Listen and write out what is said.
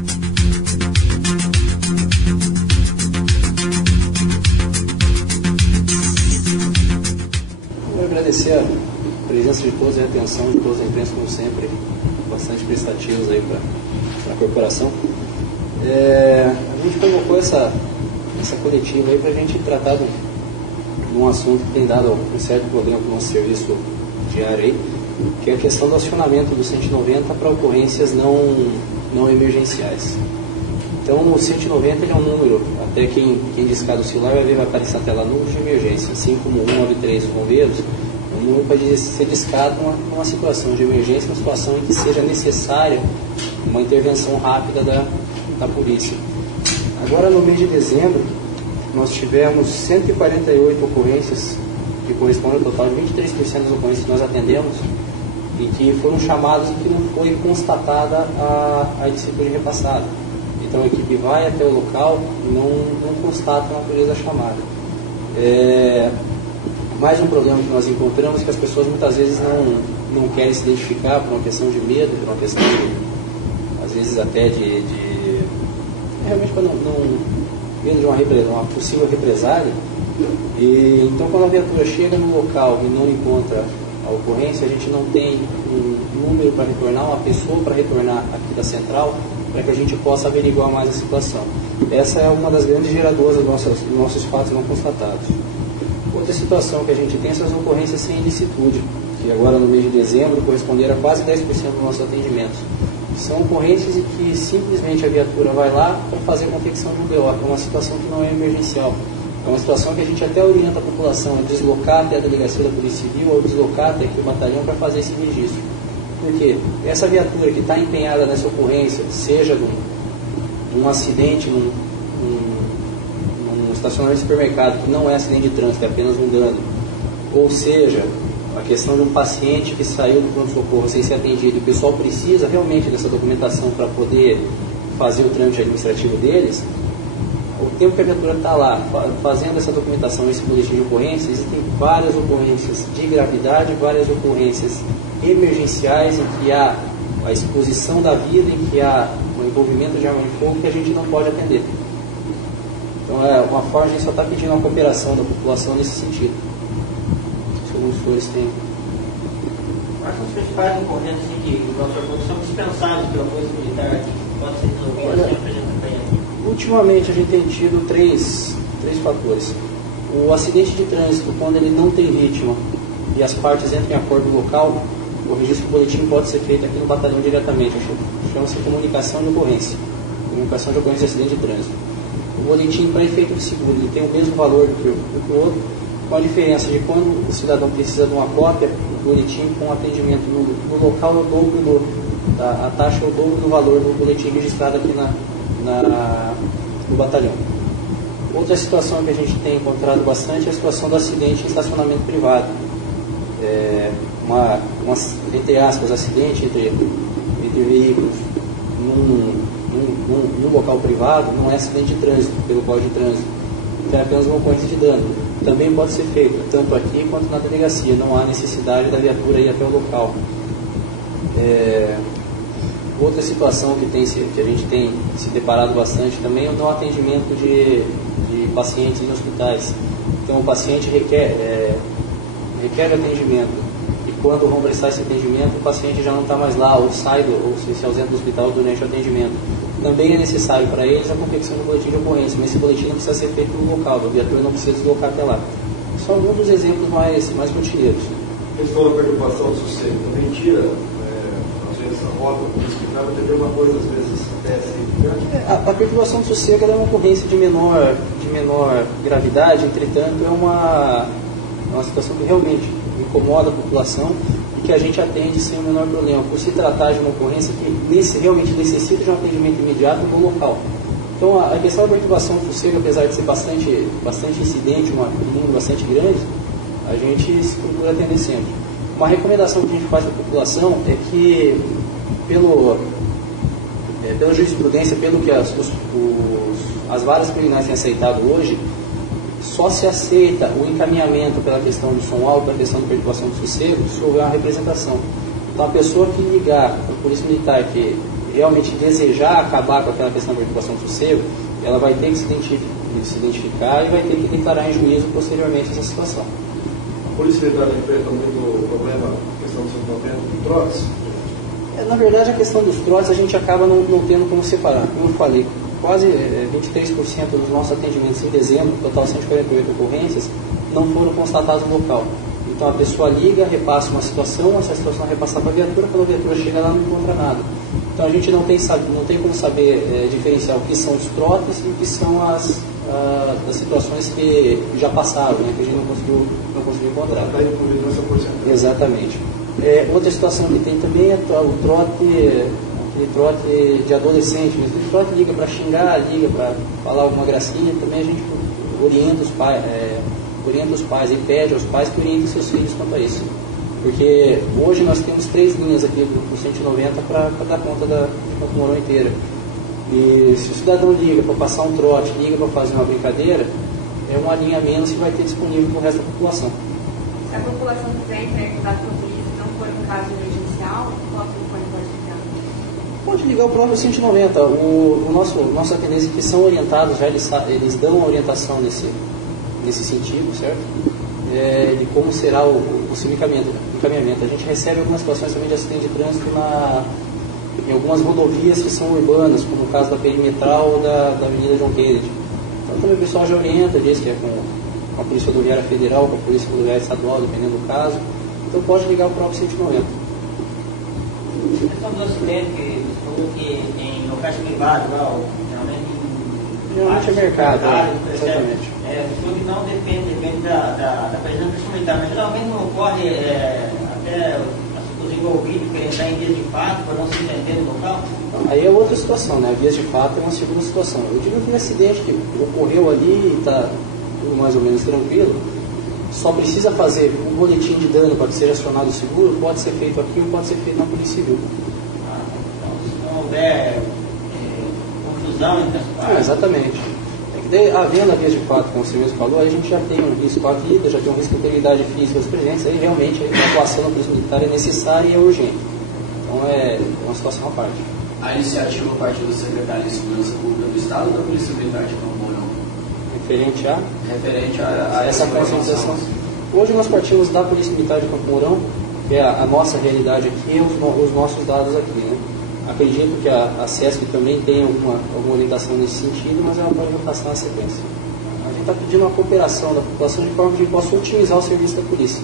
Quero agradecer a presença de todos e a atenção de todos a imprensa, como sempre, bastante prestativos aí para a corporação. A gente convocou essa coletiva aí para a gente tratar de um assunto que tem dado um certo problema para o nosso serviço diário aí, que é a questão do acionamento do 190 para ocorrências não emergenciais. Então, o 190 ele é um número, até quem discar do celular vai ver, vai aparecer na tela número de emergência, assim como o 193 dos bombeiros, o número pode ser discado numa situação de emergência, uma situação em que seja necessária uma intervenção rápida da polícia. Agora, no mês de dezembro, nós tivemos 148 ocorrências, que correspondem ao total de 23% das ocorrências que nós atendemos, e que foram chamados e que não foi constatada a disciplina repassada. Então a equipe vai até o local e não constata a natureza da chamada. Mais um problema que nós encontramos é que as pessoas muitas vezes não querem se identificar por uma questão de medo, por uma questão às vezes até realmente medo de uma possível represália. E então quando a viatura chega no local e não encontra a ocorrência, a gente não tem um número para retornar, uma pessoa para retornar aqui da central, para que a gente possa averiguar mais a situação. Essa é uma das grandes geradoras dos nossos fatos não constatados. Outra situação que a gente tem são as ocorrências sem ilicitude, que agora no mês de dezembro corresponderam a quase 10% dos nossos atendimentos. São ocorrências em que simplesmente a viatura vai lá para fazer a confecção de um BO, que é uma situação que não é emergencial. É uma situação que a gente até orienta a população a deslocar até a delegacia da Polícia Civil ou deslocar até aqui o batalhão para fazer esse registro. Porque essa viatura que está empenhada nessa ocorrência, seja de um acidente num estacionamento de supermercado, que não é acidente de trânsito, é apenas um dano, ou seja, a questão de um paciente que saiu do pronto-socorro sem ser atendido, e o pessoal precisa realmente dessa documentação para poder fazer o trâmite administrativo deles, o tempo que a viatura está lá fazendo essa documentação, esse boletim de ocorrência, existem várias ocorrências de gravidade, várias ocorrências emergenciais em que há a exposição da vida, em que há o envolvimento de arma de fogo que a gente não pode atender. Então é uma forma, a gente só está pedindo uma cooperação da população nesse sentido. Se alguns senhores têm. Quais são as principais ocorrências que são dispensáveis pela Polícia Militar aqui, que pode ser resolvidas sem apresentar aí? Ultimamente a gente tem tido três fatores. O acidente de trânsito, quando ele não tem vítima e as partes entram em acordo local, o registro do boletim pode ser feito aqui no batalhão diretamente. Chama-se comunicação de ocorrência. Comunicação de ocorrência de acidente de trânsito. O boletim, para efeito de seguro, ele tem o mesmo valor do que o outro, com a diferença de quando o cidadão precisa de uma cópia, o boletim com atendimento no local é o dobro a taxa é o dobro do valor do boletim registrado aqui no batalhão. Outra situação que a gente tem encontrado bastante é a situação do acidente em estacionamento privado. Entre aspas, acidente entre veículos num local privado não é acidente de trânsito, pelo Código de Trânsito. Então é apenas uma ocorrência de dano. Também pode ser feito, tanto aqui quanto na delegacia. Não há necessidade da viatura ir até o local. Outra situação que a gente tem se deparado bastante também é o não atendimento de pacientes em hospitais. Então o paciente requer atendimento. E quando vão prestar esse atendimento, o paciente já não está mais lá, ou se ausenta do hospital durante o atendimento. Também é necessário para eles a confecção do boletim de ocorrência, mas esse boletim não precisa ser feito no local, a viatura não precisa deslocar até lá. São alguns dos exemplos mais rotineiros. A questão da perturbação do sossego também tira, às vezes, a rota, por explicar, vai ter uma coisa, às vezes, acontece. A perturbação do sossego é uma ocorrência de menor gravidade, entretanto, é uma situação que realmente incomoda a população e que a gente atende sem o menor problema, por se tratar de uma ocorrência que realmente necessita de um atendimento imediato no local. Então, a questão da perturbação do sossego, apesar de ser bastante incidente, um número bastante grande, a gente se procura atender sempre. Uma recomendação que a gente faz para a população é que, pela jurisprudência, pelo que as varas criminais têm aceitado hoje, só se aceita o encaminhamento pela questão do som alto, pela questão da perturbação do sossego, se houver uma representação. Então, a pessoa que ligar para a Polícia Militar que realmente desejar acabar com aquela questão da perturbação do sossego, ela vai ter que se identificar e vai ter que declarar em juízo posteriormente essa situação. A Polícia Militar enfrenta muito problema, a questão dos trotes? Na verdade, a questão dos trotes a gente acaba não tendo como separar. Como eu falei, quase 23% dos nossos atendimentos em dezembro, total 148 ocorrências, não foram constatados no local. Então a pessoa liga, repassa uma situação, essa situação é repassada para a viatura, quando a viatura chega lá não encontra nada. Então a gente não tem como saber diferenciar o que são os trotes e o que são as situações que já passaram, né, que a gente não conseguiu encontrar. Está incluído nessa porcentagem. Exatamente. Outra situação que tem também é o aquele trote de adolescente, mas o trote liga para xingar, liga para falar alguma gracinha, também a gente orienta os pais e pede aos pais que orientem seus filhos quanto a isso. Porque hoje nós temos 3 linhas aqui do 190 para dar conta de Campo Mourão inteira. E se o cidadão liga para passar um trote, liga para fazer uma brincadeira, é uma linha a menos que vai ter disponível para o resto da população. Se a população quiser entrar em contato com a polícia, não for um caso emergencial, qual telefone pode ligar? Pode ligar o próprio 190. O nosso atendentes que são orientados, já eles dão a orientação nesse sentido, certo? De como será o seu encaminhamento. A gente recebe algumas situações também de acidente de trânsito em algumas rodovias que são urbanas, como o caso da Perimetral ou da Avenida João Kennedy. Então também o pessoal já orienta, diz que é com a Polícia Rodoviária Federal, com a Polícia Rodoviária Estadual, dependendo do caso. Então pode ligar o próprio 190. A questão do acidente, que falou que em locais privados, Geralmente é mercado, exatamente. Pessoa que não depende da presença militar, mas geralmente não ocorre até os envolvidos querem entrar em vias de fato para não se entender no local. Aí é outra situação, né? Vias de fato é uma segunda situação. Eu digo que o acidente que ocorreu ali e está tudo mais ou menos tranquilo, só precisa fazer um boletim de dano para que seja acionado o seguro, pode ser feito aqui ou pode ser feito na Polícia Civil. Então, se não houver confusão entre as partes. Exatamente. Havendo a via de fato, como você mesmo falou, aí a gente já tem um risco à vida, já tem um risco à integridade física dos presentes, aí realmente a atuação da Polícia Militar é necessária e é urgente. Então é uma situação à parte. A iniciativa a partir do Secretário de Segurança Pública do Estado ou da Polícia Militar de Campo Mourão? Referente a essa conscientização. Hoje nós partimos da Polícia Militar de Campo Mourão, que é a nossa realidade aqui e os nossos dados aqui, né? Acredito que a SESC também tem alguma orientação nesse sentido, mas ela pode orientação na sequência. A gente está pedindo uma cooperação da população de forma que possa otimizar o serviço da polícia.